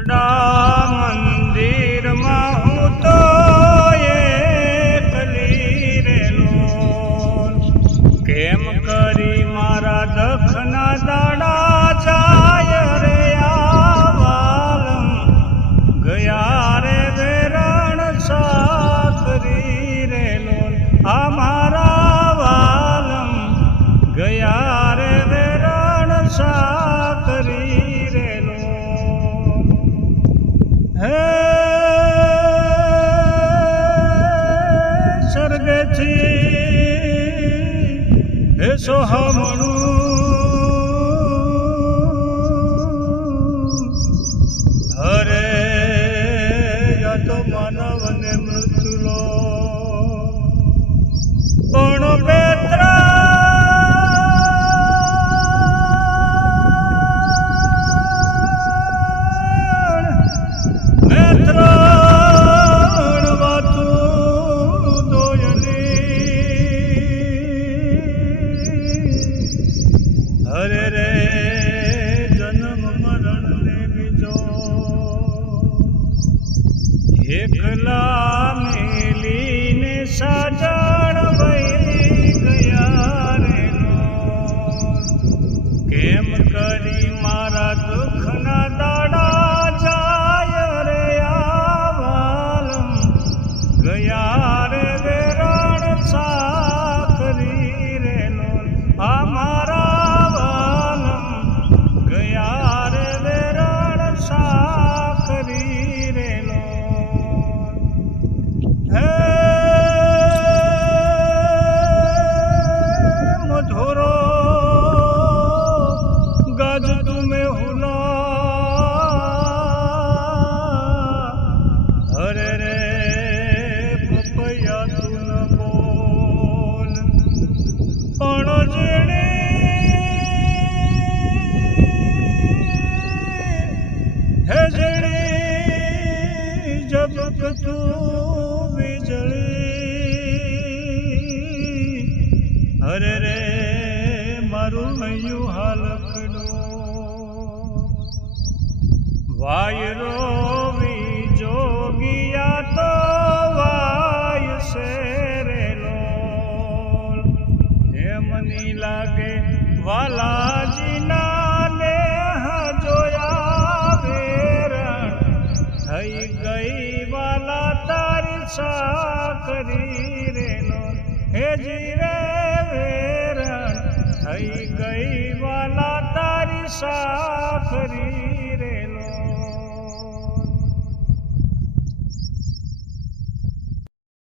વડા મંદિરમાં હું તો એકલી રેલો, કેમ કરી મારા દખના દાડા જાય રે આવાલમ, ગયા રે વેરણ સાકરી રેલો, આ મારા વાલમ ગયા રે વેરણ સાકરી રેલો. હે સ્વર્ગથી હે સોહામણું, હરે યા તો માનવને મૃત્યુલો પણ હરે રે જન્મ મરણ ને બીજો એકલા મેલીને સાજણ વહી ગયા રે નો, કેમ કરી મારા દુઃખના દાડા જાય રે આવાલમ, ગયા રે વેરણ સાકરી રે નો, આ મારા मधुरो गज तुम्हें हुला, हरे रे पपैया तू न बोल, पण जेणे है जेणे जब तू વીજળી, હરે રે મારું હૈયું હાલકડો, વાયરો વીજોગિયા તો વાય શેરેલો, એમની લાગે વાલાજીના નેહ જોયા વેરણ, થઈ ગઈ વાલા તારી સાકરી રેલો, હે જીરે વેરણ થઈ ગઈ વાલા તારી સાકરી.